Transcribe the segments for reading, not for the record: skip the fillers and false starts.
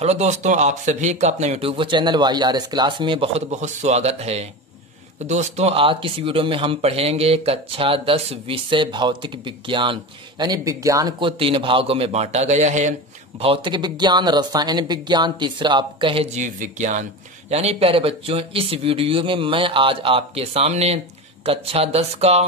Hello दोस्तों, आप सभी का अपना यूट्यूब चैनल YRS क्लास में बहुत बहुत स्वागत है। तो दोस्तों, आज की इस वीडियो में हम पढ़ेंगे कक्षा 10 विषय भौतिक विज्ञान। यानी विज्ञान को 3 भागों में बांटा गया है। भौतिक विज्ञान, रसायन विज्ञान, तीसरा आपका है जीव विज्ञान। यानी प्यारे बच्चों, इस वीडियो में मैं आज आपके सामने कक्षा 10 का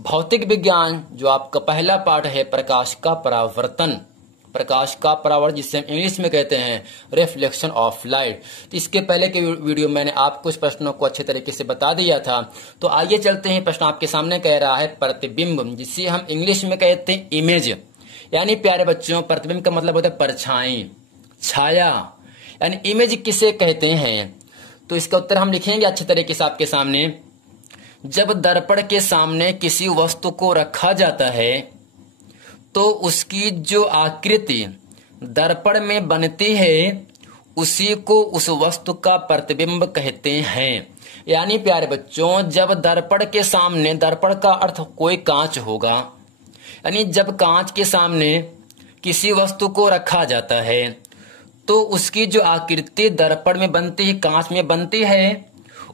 भौतिक विज्ञान जो आपका पहला पाठ है प्रकाश का परावर्तन, जिसे हम इंग्लिश में कहते हैं रिफ्लेक्शन ऑफ लाइट। तो इसके पहले के वीडियो मैंने आपको कुछ प्रश्नों को अच्छे तरीके से बता दिया था। तो आइए चलते हैं। प्रश्न आपके सामने कह रहा है प्रतिबिंब, जिसे हम इंग्लिश में कहते हैं इमेज। यानी प्यारे बच्चों, प्रतिबिंब का मतलब होता है परछाई, छाया। यानी इमेज किसे कहते हैं? तो इसका उत्तर हम लिखेंगे अच्छे तरीके से आपके सामने। जब दर्पण के सामने किसी वस्तु को रखा जाता है तो उसकी जो आकृति दर्पण में बनती है उसी को उस वस्तु का प्रतिबिंब कहते हैं। यानी प्यारे बच्चों, जब दर्पण के सामने, दर्पण का अर्थ कोई कांच होगा, यानी जब कांच के सामने किसी वस्तु को रखा जाता है तो उसकी जो आकृति दर्पण में बनती है, कांच में बनती है,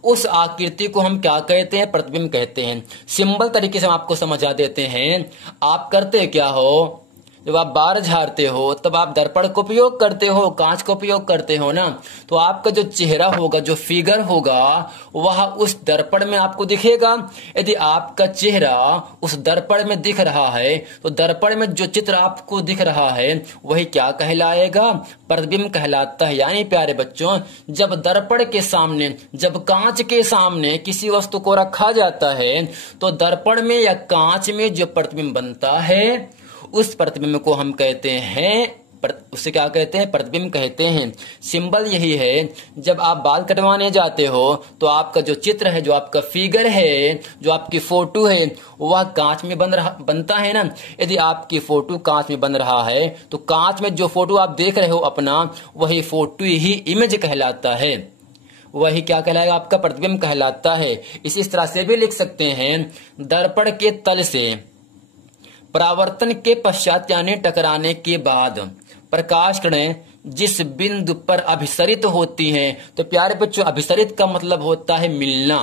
उस आकृति को हम क्या कहते हैं? प्रतिबिंब कहते हैं। सिंबल तरीके से हम आपको समझा देते हैं। आप करते क्या हो? जब आप बाल झाड़ते हो तब आप दर्पण का उपयोग करते हो, कांच का उपयोग करते हो ना। तो आपका जो चेहरा होगा, जो फिगर होगा, वह उस दर्पण में आपको दिखेगा। यदि आपका चेहरा उस दर्पण में दिख रहा है तो दर्पण में जो चित्र आपको दिख रहा है वही क्या कहलाएगा? प्रतिबिंब कहलाता है। यानी प्यारे बच्चों, जब दर्पण के सामने, जब कांच के सामने किसी वस्तु को रखा जाता है तो दर्पण में या कांच में जो प्रतिबिंब बनता है उस प्रतिबिंब को हम कहते हैं, उसे क्या कहते हैं? प्रतिबिंब कहते हैं। सिंबल यही है। जब आप बाल कटवाने जाते हो तो आपका जो चित्र है, जो आपका फिगर है, जो आपकी फोटो है, वह कांच में बनता है ना। यदि आपकी फोटो कांच में बन रहा है तो कांच में जो फोटो आप देख रहे हो अपना, वही फोटो ही इमेज कहलाता है। वही क्या कहलाएगा? आपका प्रतिबिंब कहलाता है। इसी तरह से भी लिख सकते हैं, दर्पण के तल से परावर्तन के पश्चात यानी टकराने के बाद प्रकाश किरणें जिस बिंदु पर अभिसरित होती हैं, तो प्यारे बच्चों, अभिसरित का मतलब होता है मिलना,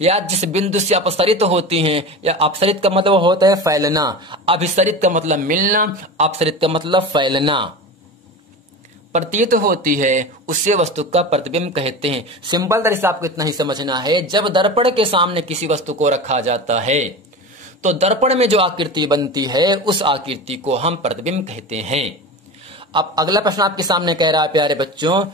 या जिस बिंदु से अपसरित होती हैं, या अपसरित का मतलब होता है फैलना। अभिसरित का मतलब मिलना, अपसरित का मतलब फैलना, प्रतीत होती है, उसे वस्तु का प्रतिबिंब कहते हैं। सिंपल तरह से आपको इतना ही समझना है। जब दर्पण के सामने किसी वस्तु को रखा जाता है तो दर्पण में जो आकृति बनती है उस आकृति को हम प्रतिबिंब कहते हैं। अब अगला प्रश्न आपके सामने कह रहा है प्यारे बच्चों,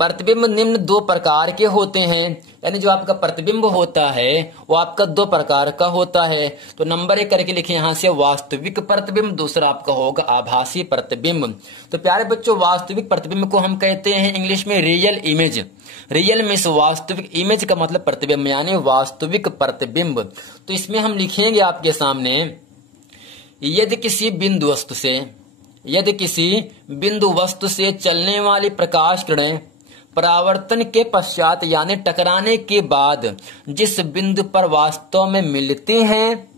प्रतिबिंब निम्न 2 प्रकार के होते हैं। यानी जो आपका प्रतिबिंब होता है वो आपका 2 प्रकार का होता है। तो नंबर 1 करके लिखे यहां से, वास्तविक प्रतिबिंब, दूसरा आपका होगा आभासी प्रतिबिंब। तो प्यारे बच्चों, वास्तविक प्रतिबिंब को हम कहते हैं इंग्लिश में रियल इमेज। रियल मीन्स वास्तविक, इमेज का मतलब प्रतिबिंब, यानी वास्तविक प्रतिबिंब। तो इसमें हम लिखेंगे आपके सामने, यदि किसी बिंदु वस्तु से चलने वाली प्रकाश किरणें परावर्तन के पश्चात यानी टकराने के बाद जिस बिंदु पर वास्तव में मिलती हैं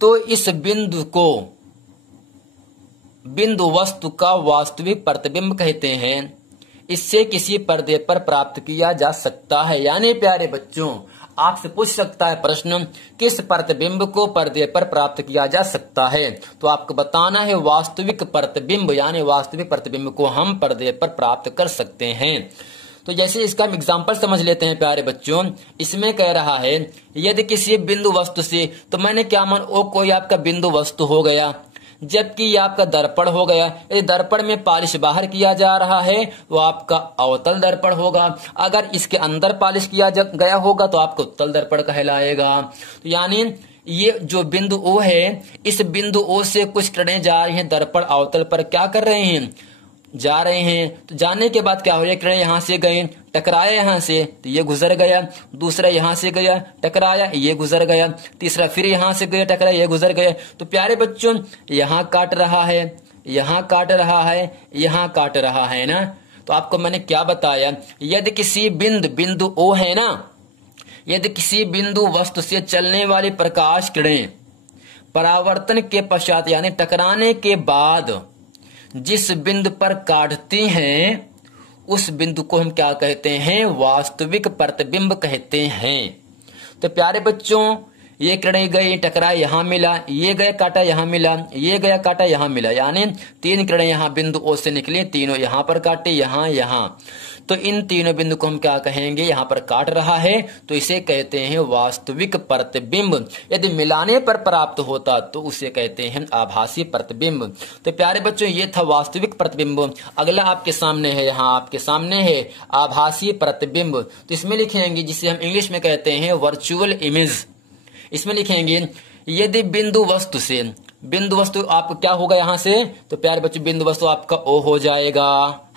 तो इस बिंदु वस्तु का वास्तविक प्रतिबिंब कहते हैं। इससे किसी पर्दे पर प्राप्त किया जा सकता है। यानी प्यारे बच्चों, आपसे पूछ सकता है प्रश्न, किस प्रतिबिंब को पर्दे पर प्राप्त किया जा सकता है? तो आपको बताना है वास्तविक प्रतिबिंब, यानी वास्तविक प्रतिबिंब को हम पर्दे पर प्राप्त कर सकते हैं। तो जैसे इसका हम एग्जांपल समझ लेते हैं प्यारे बच्चों। इसमें कह रहा है, यदि किसी बिंदु वस्तु से, तो मैंने क्या मान, वो कोई आपका बिंदु वस्तु हो गया, जबकि ये आपका दर्पण हो गया। यदि दर्पण में पॉलिश बाहर किया जा रहा है तो आपका अवतल दर्पण होगा। अगर इसके अंदर पॉलिश किया गया होगा तो आपको उत्तल दर्पण कहलाएगा। तो यानी ये जो बिंदु O है, इस बिंदु O से कुछ किरणें जा रही हैं दर्पण अवतल पर, क्या कर रहे हैं? जा रहे हैं। तो जाने के बाद क्या हो गया? किरणें यहां से गई, टकराया यहां से तो ये गुजर गया, दूसरा यहां से गया, टकराया, ये गुजर गया, तीसरा फिर यहां से गया, टकराया, ये गुजर गया। तो प्यारे बच्चों, यहां काट रहा है, यहां काट रहा है, यहां काट रहा है ना। तो आपको मैंने क्या बताया, यदि किसी बिंदु O है ना, यदि किसी बिंदु वस्तु से चलने वाली प्रकाश किरणें परावर्तन के पश्चात यानी टकराने के बाद जिस बिंदु पर काटती हैं उस बिंदु को हम क्या कहते हैं, वास्तविक प्रतिबिंब कहते हैं। तो प्यारे बच्चों, ये किरण गई टकराए, यहां मिला, ये गया काटा यहां मिला, ये गया काटा यहां मिला, यानी 3 किरणें यहां बिंदु ओ से निकली, तीनों यहां पर काटे, यहां। तो इन तीनों बिंदु को हम क्या कहेंगे, यहां पर काट रहा है तो इसे कहते हैं वास्तविक प्रतिबिंब। यदि मिलाने पर प्राप्त होता तो उसे कहते हैं आभासी प्रतिबिंब। तो प्यारे बच्चों, ये था वास्तविक प्रतिबिंब। अगला आपके सामने है, यहाँ आपके सामने है आभासी प्रतिबिंब। तो इसमें लिखेंगे जिसे हम इंग्लिश में कहते हैं वर्चुअल इमेज। इसमें लिखेंगे यदि बिंदु वस्तु से, बिंदु वस्तु आपको क्या होगा यहां से, तो प्यारे बच्चों बिंदु वस्तु आपका ओ हो जाएगा,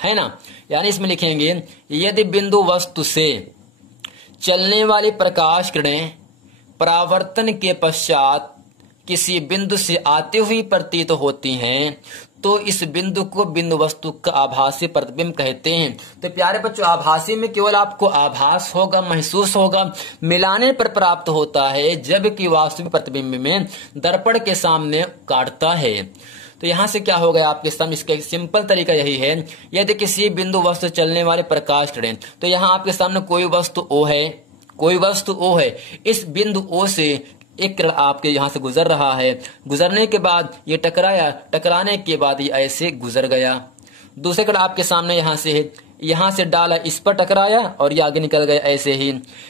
है ना। यानी इसमें लिखेंगे यदि बिंदु वस्तु से चलने वाली प्रकाश किरणें परावर्तन के पश्चात किसी बिंदु से आते हुए प्रतीत होती हैं तो इस बिंदु को बिंदु वस्तु का आभासी प्रतिबिंब कहते हैं। तो प्यारे बच्चों, आभासी में केवल आपको आभास होगा, महसूस होगा, मिलाने पर प्राप्त होता है, जबकि वास्तविक प्रतिबिंब में दर्पण के सामने काटता है। तो यहां से क्या हो गया आपके सामने, इसका एक सिंपल तरीका यही है, यदि किसी बिंदु वस्तु चलने वाले प्रकाश किरण, तो यहाँ आपके सामने कोई वस्तु ओ है, कोई वस्तु ओ है, इस बिंदु ओ से एक किरण आपके यहां से गुजर रहा है, गुजरने के बाद ये टकराया, टकराने के बाद ये ऐसे गुजर गया। दूसरे किरण आपके सामने यहां से है, यहां से डाला, इस पर टकराया और ये आगे निकल गया, ऐसे ही।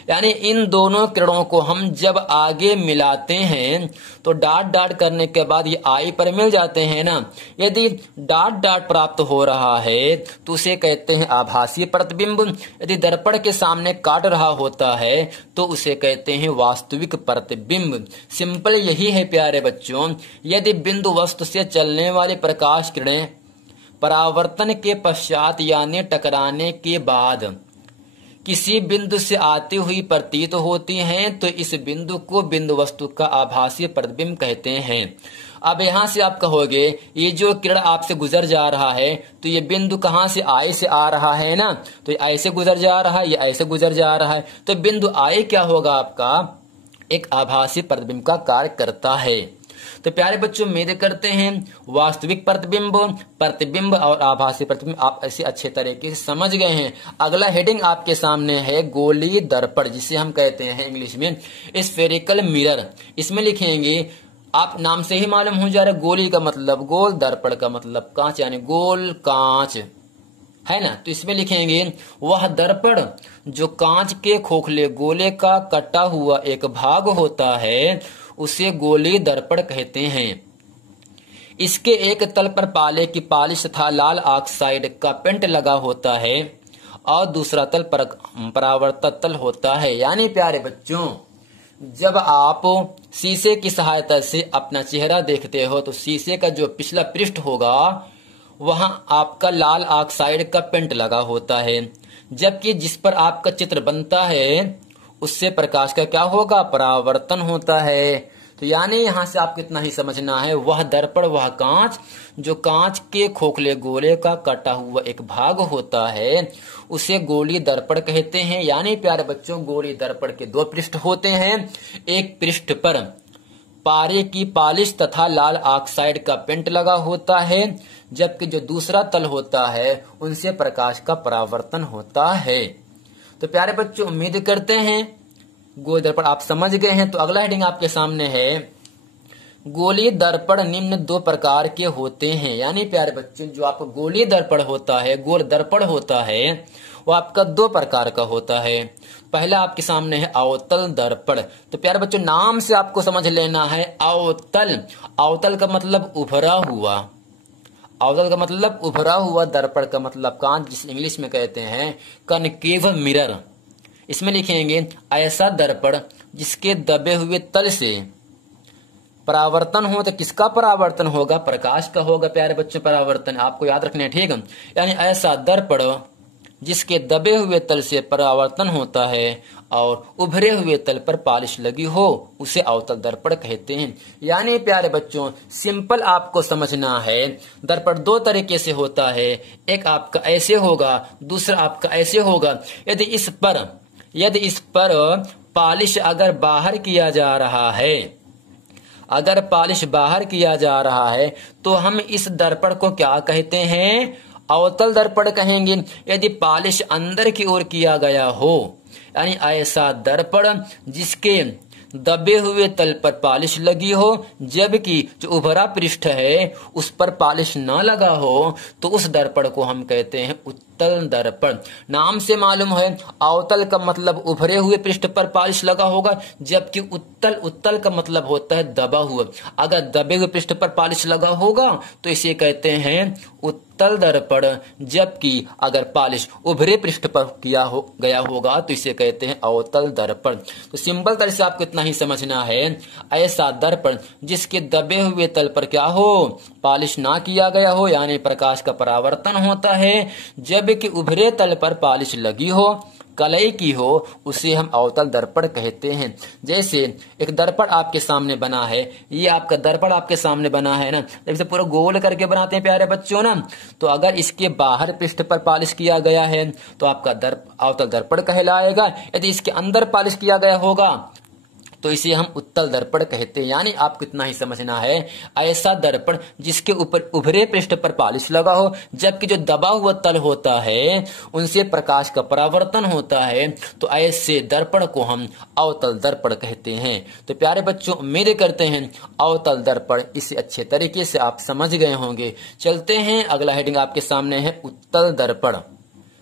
यानी इन दोनों किरणों को हम जब आगे मिलाते हैं तो डॉट डॉट करने के बाद ये आई पर मिल जाते हैं ना। यदि डॉट डॉट प्राप्त हो रहा है तो उसे कहते हैं आभासी प्रतिबिंब। यदि दर्पण के सामने काट रहा होता है तो उसे कहते हैं वास्तविक प्रतिबिंब। सिंपल यही है प्यारे बच्चों। यदि बिंदु वस्तु से चलने वाली प्रकाश किरणें परावर्तन के पश्चात यानी टकराने के बाद किसी बिंदु से आती हुई प्रतीत होती हैं तो इस बिंदु को बिंदु वस्तु का आभासी प्रतिबिंब कहते हैं। अब यहां से आप कहोगे ये जो किरण आपसे गुजर जा रहा है तो ये बिंदु कहां से, आई से आ रहा है ना, तो ये ऐसे गुजर जा रहा है, ये ऐसे गुजर जा रहा है, तो बिंदु आई क्या होगा आपका, एक आभासी प्रतिबिंब का कार्य करता है। तो प्यारे बच्चों, उम्मीद करते हैं वास्तविक प्रतिबिंब, प्रतिबिंब और आभासी प्रतिबिंब आप ऐसे अच्छे तरीके से समझ गए हैं। अगला हेडिंग आपके सामने है गोलीय दर्पण, जिसे हम कहते हैं इंग्लिश में स्फेरिकल मिरर। इसमें लिखेंगे, आप नाम से ही मालूम हो जा रहा है, गोली का मतलब गोल, दर्पण का मतलब कांच, यानी गोल कांच, है ना। तो इसमें लिखेंगे वह दर्पण जो कांच के खोखले गोले का कटा हुआ एक भाग होता है उसे गोलीय दर्पण कहते हैं। इसके एक तल पर पाले की पॉलिश तथा लाल ऑक्साइड का पेंट लगा होता है और दूसरा तल पर परावर्तक तल होता है। यानी प्यारे बच्चों, जब आप शीशे की सहायता से अपना चेहरा देखते हो तो शीशे का जो पिछला पृष्ठ होगा वहां आपका लाल ऑक्साइड का पेंट लगा होता है, जबकि जिस पर आपका चित्र बनता है उससे प्रकाश का क्या होगा, परावर्तन होता है। तो यानी यहां से आपको इतना ही समझना है, वह दर्पण वह कांच जो कांच के खोखले गोले का कटा हुआ एक भाग होता है उसे गोलीय दर्पण कहते हैं। यानी प्यारे बच्चों, गोलीय दर्पण के 2 पृष्ठ होते हैं, एक पृष्ठ पर पारे की पॉलिश तथा लाल ऑक्साइड का पेंट लगा होता है, जबकि जो दूसरा तल होता है उनसे प्रकाश का परावर्तन होता है। तो प्यारे बच्चों, उम्मीद करते हैं गोलीय दर्पण आप समझ गए हैं। तो अगला हेडिंग आपके सामने है गोलीय दर्पण निम्न 2 प्रकार के होते हैं। यानी प्यारे बच्चों, जो आपका गोलीय दर्पण होता है, गोल दर्पण होता है, वो आपका 2 प्रकार का होता है। पहला आपके सामने है अवतल दर्पण। तो प्यारे बच्चों, नाम से आपको समझ लेना है अवतल। अवतल का मतलब उभरा हुआ, अवतल का मतलब उभरा हुआ, दर्पण का मतलब कांच, जिसे इंग्लिश में कहते हैं कनकेव मिरर। इसमें लिखेंगे ऐसा दर्पण जिसके दबे हुए तल से परावर्तन हो। तो किसका परावर्तन होगा, प्रकाश का होगा प्यारे बच्चों परावर्तन, आपको याद रखना, ठीक है। यानी ऐसा दर्पण जिसके दबे हुए तल से परावर्तन होता है और उभरे हुए तल पर पॉलिश लगी हो उसे अवतल दर्पण कहते हैं। यानी प्यारे बच्चों, सिंपल आपको समझना है, दर्पण 2 तरीके से होता है, एक आपका ऐसे होगा, दूसरा आपका ऐसे होगा। यदि इस पर पॉलिश अगर बाहर किया जा रहा है अगर पालिश बाहर किया जा रहा है तो हम इस दर्पण को क्या कहते हैं? अवतल दर्पण कहेंगे। यदि पालिश अंदर की ओर किया गया हो, यानी ऐसा दर्पण जिसके दबे हुए तल पर पालिश लगी हो जबकि जो उभरा पृष्ठ है उस पर पालिश न लगा हो, तो उस दर्पण को हम कहते हैं उत्तल दर्पण। नाम से मालूम है अवतल का मतलब उभरे हुए पृष्ठ पर पालिश लगा होगा, जबकि उत्तल का मतलब होता है दबा हुआ। अगर दबे हुए पृष्ठ पर पालिश लगा होगा तो इसे कहते हैं उत्तल दर्पण, जबकि अगर पालिश उभरे पृष्ठ पर गया होगा तो इसे कहते हैं अवतल दर्पण। तो सिंपल तरह से आपको इतना ही समझना है, ऐसा दर्पण जिसके दबे हुए तल पर क्या हो? पालिश ना किया गया हो, यानी प्रकाश का परावर्तन होता है, जबकि उभरे तल पर पालिश लगी हो, कलई की हो, उसे हम अवतल दर्पण कहते हैं। जैसे एक दर्पण आपके सामने बना है, ये आपका दर्पण आपके सामने बना है ना, जब इसे पूरा गोल करके बनाते हैं प्यारे बच्चों ना, तो अगर इसके बाहर पृष्ठ पर पालिश किया गया है तो आपका अवतल दर्पण कहलाएगा। यदि इसके अंदर पालिश किया गया होगा तो इसे हम उत्तल दर्पण कहते हैं। यानी आपको इतना ही समझना है, ऐसा दर्पण जिसके ऊपर उभरे पृष्ठ पर पालिश लगा हो, जबकि जो दबा हुआ तल होता है उनसे प्रकाश का परावर्तन होता है, तो ऐसे दर्पण को हम अवतल दर्पण कहते हैं। तो प्यारे बच्चों, उम्मीद करते हैं अवतल दर्पण इसे अच्छे तरीके से आप समझ गए होंगे। चलते हैं, अगला हेडिंग आपके सामने है उत्तल दर्पण।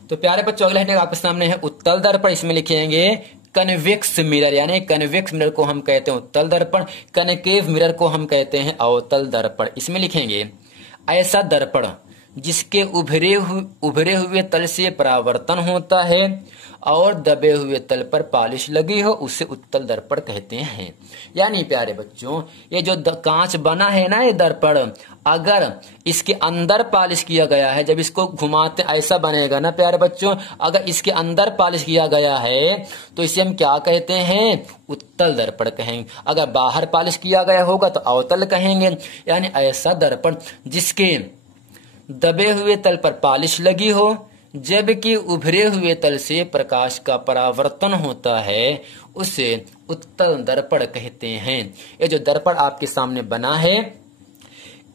तो प्यारे बच्चों, अगला हेडिंग आपके सामने है उत्तल दर्पण। इसमें लिखेंगे कन्वेक्स मिरर, यानी कन्वेक्स मिरर को हम कहते हैं उत्तल दर्पण, कनकेव मिरर को हम कहते हैं अवतल दर्पण। इसमें लिखेंगे ऐसा दर्पण जिसके उभरे हुए तल से परावर्तन होता है और दबे हुए तल पर पालिश लगी हो, उसे उत्तल दर्पण कहते हैं। यानी प्यारे बच्चों, ये जो कांच बना है ना, ये दर्पण, अगर इसके अंदर पालिश किया गया है, जब इसको घुमाते ऐसा बनेगा ना प्यारे बच्चों, अगर इसके अंदर पालिश किया गया है तो इसे हम क्या कहते हैं? उत्तल दर्पण कहेंगे। अगर बाहर पालिश किया गया होगा तो अवतल कहेंगे। यानी ऐसा दर्पण जिसके दबे हुए तल पर पालिश लगी हो, जबकि उभरे हुए तल से प्रकाश का परावर्तन होता है, उसे उत्तल दर्पण कहते हैं। ये जो दर्पण आपके सामने बना है,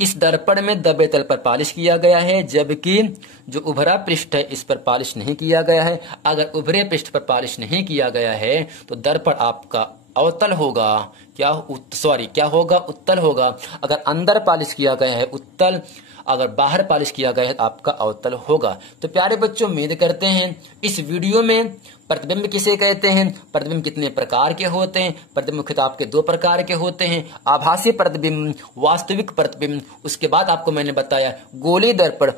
इस दर्पण में दबे तल पर पालिश किया गया है, जबकि जो उभरा पृष्ठ है इस पर पालिश नहीं किया गया है। अगर उभरे पृष्ठ पर पालिश नहीं किया गया है तो दर्पण आपका अवतल होगा। क्या होगा? उत्तल होगा। अगर अंदर पालिश किया गया है उत्तल, अगर बाहर पालिश किया गया है तो आपका अवतल होगा। तो प्यारे बच्चों, उम्मीद करते हैं इस वीडियो में प्रतिबिंब किसे कहते हैं, प्रतिबिंब कितने प्रकार के होते हैं। प्रतिबिंब मुख्यतः आपके दो प्रकार के होते हैं, आभासी प्रतिबिंब, वास्तविक प्रतिबिंब। उसके बाद आपको मैंने बताया गोली दर्पण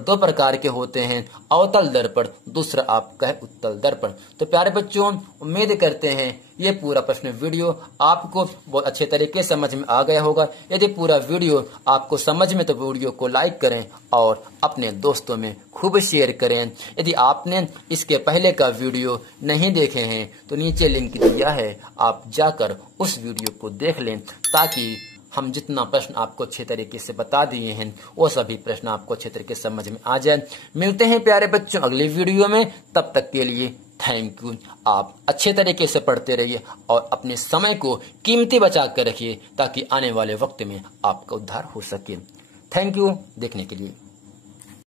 दो प्रकार के होते हैं, अवतल दर्पण, दूसरा आपका है उत्तल दर्पण। तो प्यारे बच्चों, उम्मीद करते हैं ये पूरा प्रश्न वीडियो आपको बहुत अच्छे तरीके से समझ में आ गया होगा। यदि पूरा वीडियो आपको समझ में तो वीडियो को लाइक करें और अपने दोस्तों में खूब शेयर करें। यदि आपने इसके पहले का वीडियो नहीं देखे हैं तो नीचे लिंक दिया है, आप जाकर उस वीडियो को देख लें, ताकि हम जितना प्रश्न आपको अच्छे तरीके से बता दिए हैं वो सभी प्रश्न आपको अच्छे तरीके से समझ में आ जाए। मिलते हैं प्यारे बच्चों अगले वीडियो में, तब तक के लिए थैंक यू। आप अच्छे तरीके से पढ़ते रहिए और अपने समय को कीमती बचा कर रखिए, ताकि आने वाले वक्त में आपका उद्धार हो सके। थैंक यू देखने के लिए।